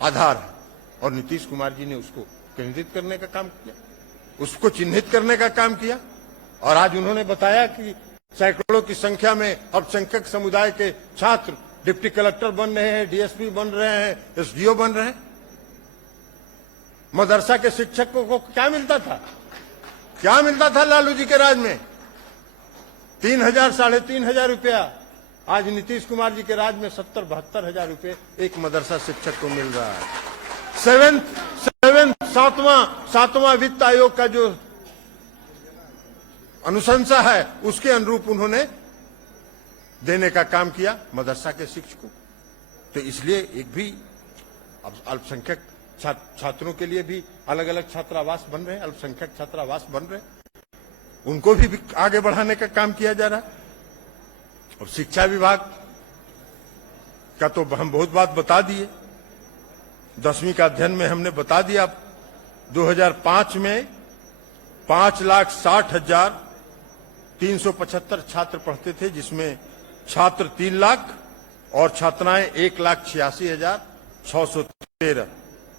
आधार है। और नीतीश कुमार जी ने उसको केंद्रित करने का काम किया, उसको चिन्हित करने का काम किया, और आज उन्होंने बताया कि सैकड़ों की संख्या में अल्पसंख्यक समुदाय के छात्र डिप्टी कलेक्टर बन रहे हैं, डीएसपी बन रहे हैं, एसडीओ बन रहे हैं। मदरसा के शिक्षकों को क्या मिलता था? क्या मिलता था लालू जी के राज में? 3,000 3,500 रुपया। आज नीतीश कुमार जी के राज में 70-72 हजार रुपये एक मदरसा शिक्षक को मिल रहा है। सातवां वित्त आयोग का जो अनुशंसा है, उसके अनुरूप उन्होंने देने का काम किया मदरसा के शिक्षकों। तो इसलिए एक भी अल्पसंख्यक छात्रों के लिए भी अलग अलग छात्रावास बन रहे हैं, अल्पसंख्यक छात्रावास बन रहे हैं, उनको भी आगे बढ़ाने का काम किया जा रहा है। और शिक्षा विभाग का तो हम बहुत बात बता दिए, 10वीं का अध्ययन में हमने बता दिया। 2005 में 5,60,375 छात्र पढ़ते थे, जिसमें छात्र 3 लाख और छात्राएं 1,86,613।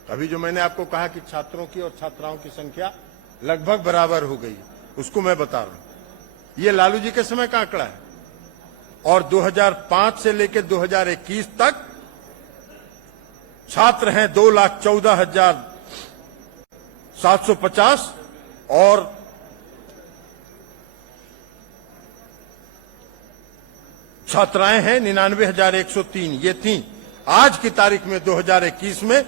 अभी जो मैंने आपको कहा कि छात्रों की और छात्राओं की संख्या लगभग बराबर हो गई, उसको मैं बता रहा हूं। ये लालू जी के समय का आंकड़ा है, और 2005 से लेकर 2021 तक छात्र हैं 2,14,750 और छात्राएं हैं 99,103। ये थी। आज की तारीख में 2021 में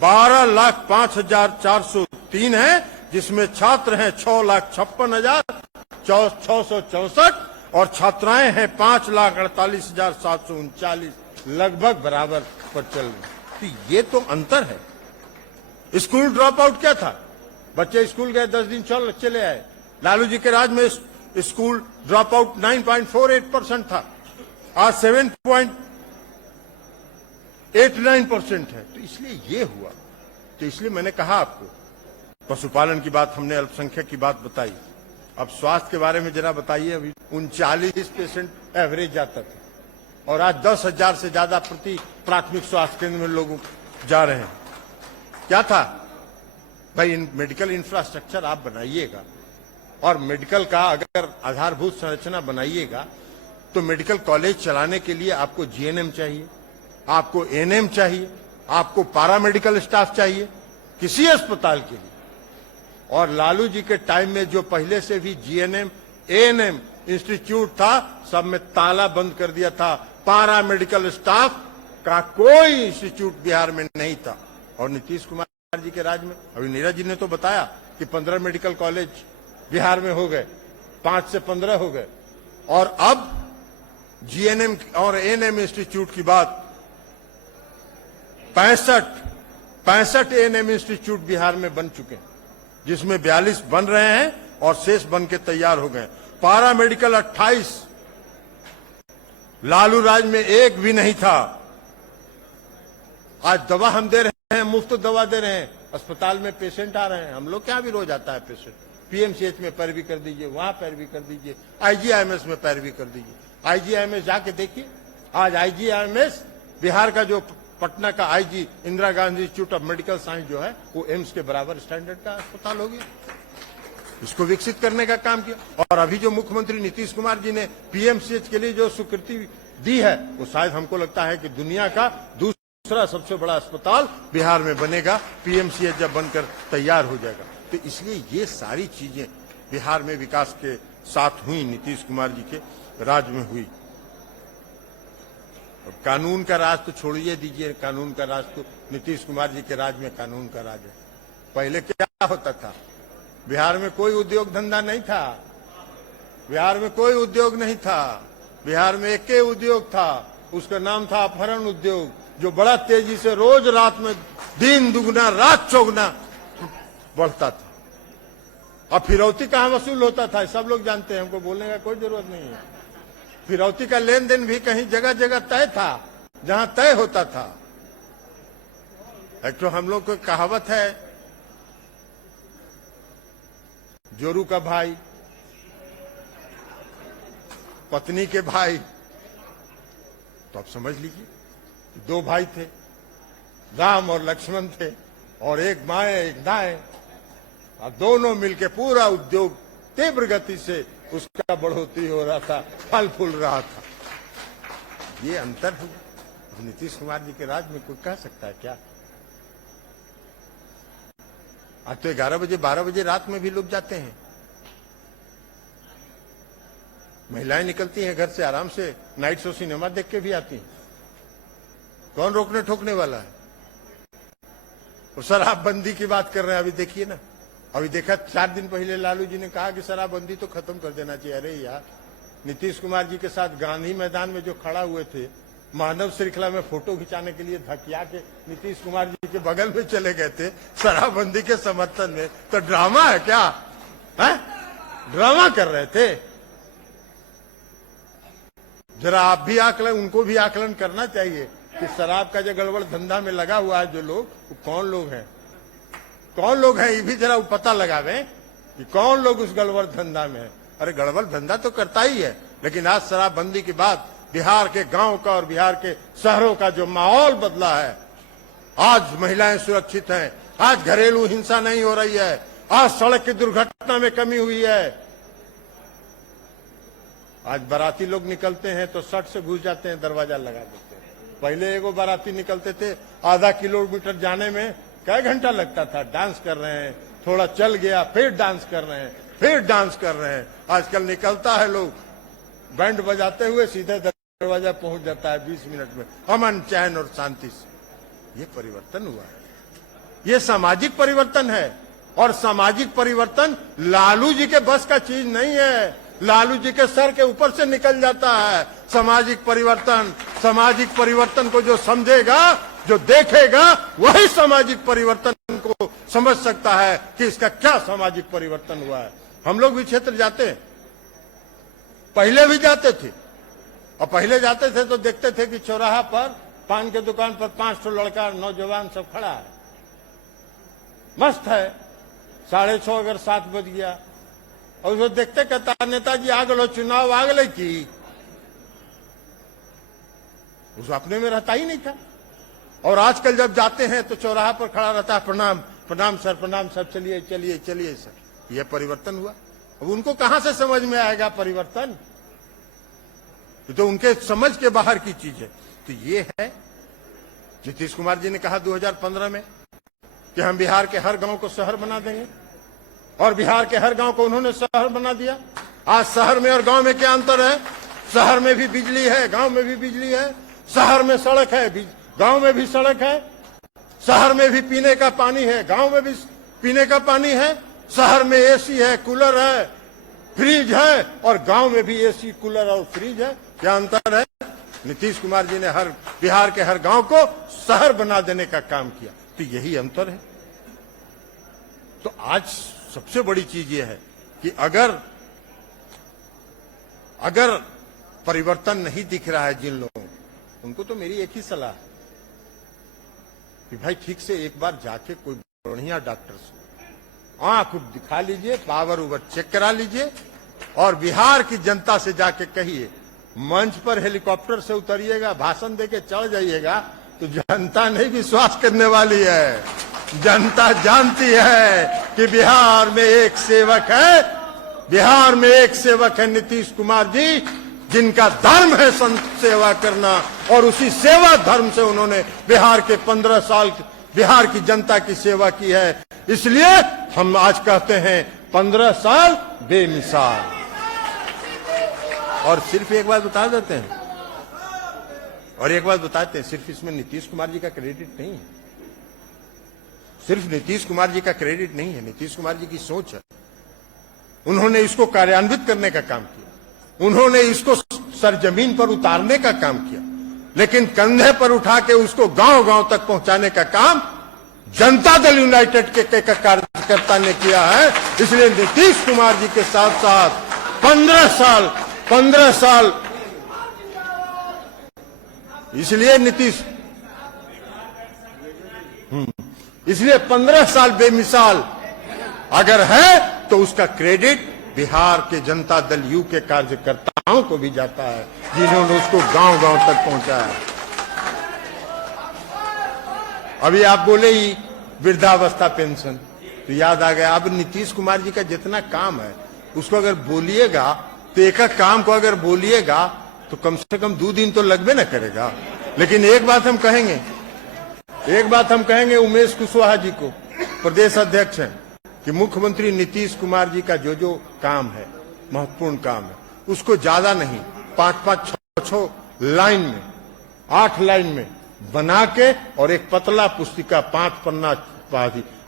12,05,403 है, जिसमें छात्र हैं 6,56,664 और छात्राएं हैं 5,48,739, लगभग बराबर पर चल रही। तो ये तो अंतर है। स्कूल ड्रॉप आउट क्या था? बच्चे स्कूल गए, 10 दिन चले आए। लालू जी के राज में स्कूल ड्रॉप आउट 9.48% था, आज 7.89% है। तो इसलिए ये हुआ। तो इसलिए मैंने कहा आपको, पशुपालन की बात हमने, अल्पसंख्यक की बात बताई। अब स्वास्थ्य के बारे में जरा बताइए। अभी 39 पेशेंट एवरेज जाता था, और आज 10,000 से ज्यादा प्रति प्राथमिक स्वास्थ्य केंद्र में लोग जा रहे हैं। क्या था भाई? मेडिकल इंफ्रास्ट्रक्चर आप बनाइएगा, और मेडिकल का अगर आधारभूत संरचना बनाइएगा, तो मेडिकल कॉलेज चलाने के लिए आपको जीएनएम चाहिए, आपको एएनएम चाहिए, आपको पैरामेडिकल स्टाफ चाहिए किसी अस्पताल के लिए। और लालू जी के टाइम में जो पहले से भी जीएनएम एएनएम इंस्टीट्यूट था, सब में ताला बंद कर दिया था। पैरामेडिकल स्टाफ का कोई इंस्टीट्यूट बिहार में नहीं था। और नीतीश कुमार जी के राज में, अभी नीरज जी ने तो बताया कि 15 मेडिकल कॉलेज बिहार में हो गए, 5 से 15 हो गए। और अब जीएनएम और एएनएम इंस्टीट्यूट की बात, 65 एएनएम इंस्टीट्यूट बिहार में बन चुके हैं, जिसमें 42 बन रहे हैं और शेष बन के तैयार हो गए। पैरामेडिकल 28, लालू राज में एक भी नहीं था। आज दवा हम दे रहे हैं, मुफ्त दवा दे रहे हैं, अस्पताल में पेशेंट आ रहे हैं। हम लोग क्या भी रोज आता है पेशेंट, पीएमसीएच में पैरवी कर दीजिए, वहां पैरवी कर दीजिए, आईजीआईएमएस में पैरवी कर दीजिए। आईजीआईएमएस जाके देखिए, आज आईजीआईएमएस बिहार का जो पटना का IG Indira Gandhi institute of medical science जो है, वो एम्स के बराबर स्टैंडर्ड का अस्पताल हो गया। इसको विकसित करने का काम किया। और अभी जो मुख्यमंत्री नीतीश कुमार जी ने पीएमसीएच के लिए जो स्वीकृति दी है, वो शायद हमको लगता है कि दुनिया का दूसरा सबसे बड़ा अस्पताल बिहार में बनेगा, पीएमसीएच जब बनकर तैयार हो जाएगा। तो इसलिए ये सारी चीजें बिहार में विकास के साथ हुई, नीतीश कुमार जी के राज में हुई। अब कानून का राज तो छोड़िए दीजिए, कानून का राज तो नीतीश कुमार जी के राज में कानून का राज है। पहले क्या होता था? बिहार में कोई उद्योग धंधा नहीं था, बिहार में कोई उद्योग नहीं था। बिहार में एक ही उद्योग था, उसका नाम था अपहरण उद्योग, जो बड़ा तेजी से रोज रात में दिन दुगना रात चौगुना बढ़ता था। अब फिरौती कहाँ वसूल होता था सब लोग जानते हैं, हमको बोलने का कोई जरूरत नहीं है। फिरौती का लेन देन भी कहीं जगह जगह तय था, जहां तय होता था। एक तो हम लोग को कहावत है, जोरू का भाई पत्नी के भाई, तो आप समझ लीजिए, दो भाई थे, राम और लक्ष्मण थे, और एक माए एक दाएं, और दोनों मिलके पूरा उद्योग तीव्र गति से उसका बढ़ोतरी हो रहा था, फल फूल रहा था। ये अंतर है। नीतीश कुमार जी के राज में कोई कह सकता है क्या? आज तो 11 बजे 12 बजे रात में भी लोग जाते हैं, महिलाएं निकलती हैं घर से आराम से, नाइट शो सिनेमा देख के भी आती हैं। कौन रोकने ठोकने वाला है? और शराबबंदी की बात कर रहे हैं, अभी देखिए ना, अभी देखा 4 दिन पहले लालू जी ने कहा कि शराबबंदी तो खत्म कर देना चाहिए। अरे यार, नीतीश कुमार जी के साथ गांधी मैदान में जो खड़ा हुए थे, मानव श्रृंखला में फोटो खिंचाने के लिए धकिया के नीतीश कुमार जी के बगल में चले गए थे शराबबंदी के समर्थन में। तो ड्रामा है क्या? है? ड्रामा कर रहे थे। जरा आप भी आकलन, उनको भी आकलन करना चाहिए कि शराब का जो गड़बड़ धंधा में लगा हुआ है जो लोग, वो कौन लोग हैं, कौन लोग हैं, ये भी जरा पता लगावे कि कौन लोग उस गड़बड़ धंधा में है। अरे गड़बड़ धंधा तो करता ही है, लेकिन आज शराबबंदी के बाद बिहार के गांव का और बिहार के शहरों का जो माहौल बदला है, आज महिलाएं सुरक्षित हैं, आज घरेलू हिंसा नहीं हो रही है, आज सड़क की दुर्घटना में कमी हुई है। आज बाराती लोग निकलते हैं तो शर्ट से घुस जाते हैं, दरवाजा लगा देते हैं। पहले एगो बाराती निकलते थे, आधा किलोमीटर जाने में कई घंटा लगता था, डांस कर रहे हैं, थोड़ा चल गया फिर डांस कर रहे हैं, फिर डांस कर रहे हैं। आजकल निकलता है लोग बैंड बजाते हुए, सीधे दरवाजा पहुंच जाता है 20 मिनट में, अमन चैन और शांति से। ये परिवर्तन हुआ है, ये सामाजिक परिवर्तन है। और सामाजिक परिवर्तन लालू जी के बस का चीज नहीं है, लालू जी के सर के ऊपर से निकल जाता है। सामाजिक परिवर्तन को जो समझेगा, जो देखेगा, वही सामाजिक परिवर्तन को समझ सकता है कि इसका क्या सामाजिक परिवर्तन हुआ है। हम लोग भी क्षेत्र जाते हैं, पहले भी जाते थे, और पहले जाते थे तो देखते थे कि चौराहा पर पान के दुकान पर 500 लड़का नौजवान सब खड़ा है, मस्त है। 6:30 अगर 7 बज गया और उसको देखते कहता नेताजी आ गलो, चुनाव आ गए की, उस अपने में रहता ही नहीं था। और आजकल जब जाते हैं तो चौराहा पर खड़ा रहता है, प्रणाम प्रणाम सर, प्रणाम सर, चलिए चलिए चलिए सर। यह परिवर्तन हुआ। अब उनको कहां से समझ में आएगा परिवर्तन? तो उनके समझ के बाहर की चीज है। तो ये है, नीतीश कुमार जी ने कहा 2015 में कि हम बिहार के हर गांव को शहर बना देंगे, और बिहार के हर गांव को उन्होंने शहर बना दिया। आज शहर में और गांव में क्या अंतर है? शहर में भी बिजली है, गांव में भी बिजली है। शहर में सड़क है, गांव में भी सड़क है। शहर में भी पीने का पानी है, गांव में भी पीने का पानी है। शहर में एसी है, कूलर है, फ्रिज है, और गांव में भी एसी, कूलर और फ्रिज है। क्या अंतर है? नीतीश कुमार जी ने हर बिहार के हर गांव को शहर बना देने का काम किया। तो यही अंतर है। तो आज सबसे बड़ी चीज यह है कि अगर परिवर्तन नहीं दिख रहा है जिन लोगों को, उनको तो मेरी एक ही सलाह है कि भाई ठीक से एक बार जाके कोई बढ़िया डॉक्टर से आंख दिखा लीजिए, पावर ओवर चेक करा लीजिए, और बिहार की जनता से जाके कहिए, मंच पर हेलीकॉप्टर से उतरिएगा, भाषण देके चढ़ जाइएगा, तो जनता नहीं विश्वास करने वाली है। जनता जानती है कि बिहार में एक सेवक है, बिहार में एक सेवक है नीतीश कुमार जी, जिनका धर्म है संत सेवा करना, और उसी सेवा धर्म से उन्होंने बिहार के 15 साल बिहार की जनता की सेवा की है। इसलिए हम आज कहते हैं 15 साल बेमिसाल। और सिर्फ एक बात बता देते हैं, और एक बात बताते हैं, सिर्फ इसमें नीतीश कुमार जी का क्रेडिट नहीं है। सिर्फ नीतीश कुमार जी का क्रेडिट नहीं है, नीतीश कुमार जी की सोच है। उन्होंने इसको कार्यान्वित करने का काम किया, उन्होंने इसको सरजमीन पर उतारने का काम किया, लेकिन कंधे पर उठा के उसको गांव गांव तक पहुंचाने का काम जनता दल यूनाइटेड के कार्यकर्ता ने किया है। इसलिए नीतीश कुमार जी के साथ साथ 15 साल इसलिए 15 साल बेमिसाल अगर है तो उसका क्रेडिट बिहार के जनता दल यू के कार्यकर्ताओं को भी जाता है, जिन्होंने उसको गांव गांव तक पहुंचाया। अभी आप बोले ही वृद्धावस्था पेंशन, तो याद आ गया। अब नीतीश कुमार जी का जितना काम है उसको अगर बोलिएगा, तो एक काम को अगर बोलिएगा तो कम से कम 2 दिन तो लगबे न करेगा। लेकिन एक बात हम कहेंगे उमेश कुशवाहा जी को, प्रदेश अध्यक्ष हैं, कि मुख्यमंत्री नीतीश कुमार जी का जो काम है, महत्वपूर्ण काम है, उसको ज्यादा नहीं 5-5, 6 लाइन में, 8 लाइन में बना के और एक पतला पुस्तिका 5 पन्ना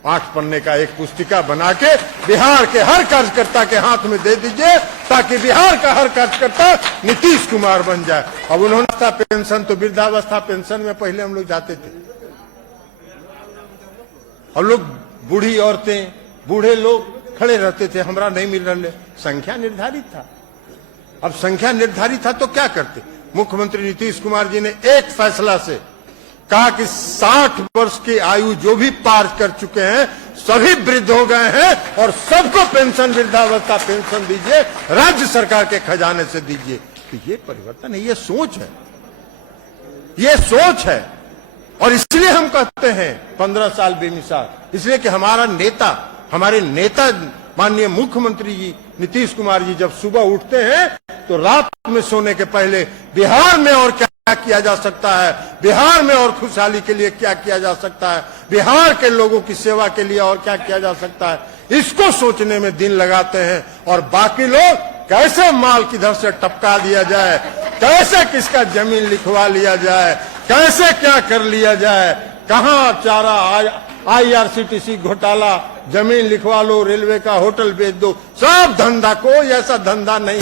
8 पन्ने का एक पुस्तिका बना के बिहार के हर कार्यकर्ता के हाथ में दे दीजिए, ताकि बिहार का हर कार्यकर्ता नीतीश कुमार बन जाए। अब उन्होंने पेंशन, तो वृद्धावस्था पेंशन में पहले हम लोग जाते थे, हम लोग बूढ़ी औरतें, बूढ़े लोग खड़े रहते थे, हमरा नहीं मिल रहा, संख्या निर्धारित था। अब संख्या निर्धारित था तो क्या करते? मुख्यमंत्री नीतीश कुमार जी ने एक फैसला से कहा कि 60 वर्ष की आयु जो भी पार कर चुके हैं सभी वृद्ध हो गए हैं और सबको पेंशन, वृद्धावस्था पेंशन दीजिए, राज्य सरकार के खजाने से दीजिए। तो ये परिवर्तन है, ये सोच है, ये सोच है। और इसलिए हम कहते हैं 15 साल बेमिसाल, इसलिए कि हमारे नेता माननीय मुख्यमंत्री जी नीतीश कुमार जी जब सुबह उठते हैं तो रात में सोने के पहले बिहार में और क्या किया जा सकता है, बिहार में और खुशहाली के लिए क्या किया जा सकता है, बिहार के लोगों की सेवा के लिए और क्या किया जा सकता है, इसको सोचने में दिन लगाते हैं। और बाकी लोग कैसे माल किधर से टपका दिया जाए, कैसे किसका जमीन लिखवा लिया जाए, कैसे क्या कर लिया जाए, कहां चारा IRCTC घोटाला, जमीन लिखवा लो, रेलवे का होटल बेच दो, सब धंधा, कोई ऐसा धंधा नहीं